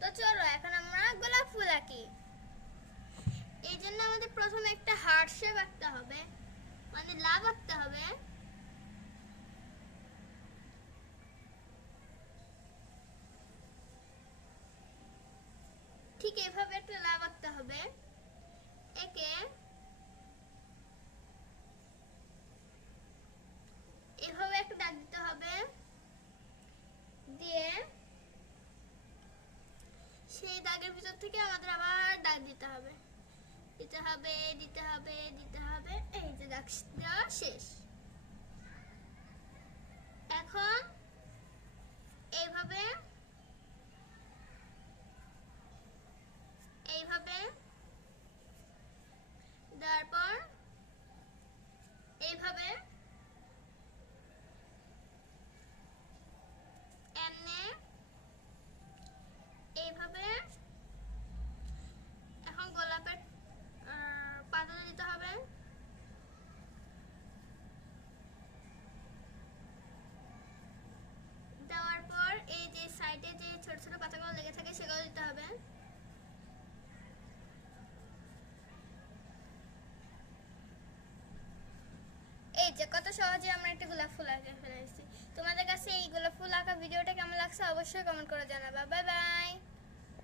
তো চলো এখন আমরা গোলাপ ফুল আঁকি। এই জন্য আমাদের প্রথমে একটা হার্ট শেপ আঁকতে হবে, মানে লাভ আঁকতে হবে। ঠিক এভাবে একটা লাভ আঁকতে হবে। একে এভাবে একটা দাগ দিতে হবে, দিয়ে সেই দাগের ভিতর থেকে আমাদের আবার দাগ দিতে হবে, দিতে হবে, দিতে হবে, দিতে হবে। এই যে দাগ দেওয়া শেষ। এখন এইভাবে এইভাবে দেওয়ার পর এইভাবে এমনে এইভাবে এখন গোলাপের পাতা দিতে হবে। দেওয়ার পর এই যে সাইডে যে ছোট ছোট পাতাগুলো লেগে থাকে সেগুলো দিতে হবে। এই যে কত সহজে আমরা একটা গোলাপ ফুল আঁকে ফেলেছি। তোমাদের কাছে এই গোলাপ ফুল আঁকা ভিডিওটা কেমন লাগছে অবশ্যই কমেন্ট করে জানাবা। Bye bye.